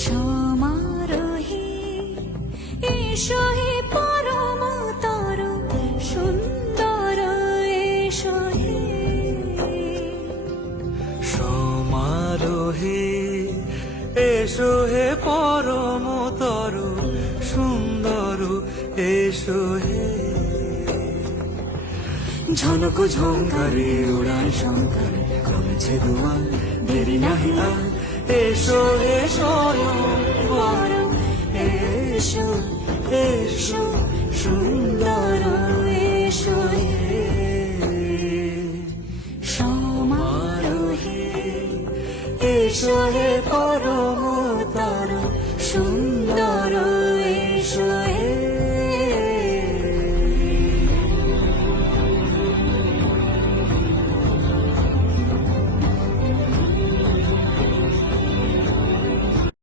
সমারোহে এসো হে পরমতর সুন্দর এসো হে সমারোহে এসো হে পরমতর সুন্দর এসো হে ঝনক ঝঙ্কারে উড়ায় শঙ্কর কমেছে দুয়ার দেরি নাহি আর এসো হে স্বয়ং বর এসো এসো সুন্দর এসো হে সমারোহে এসো হে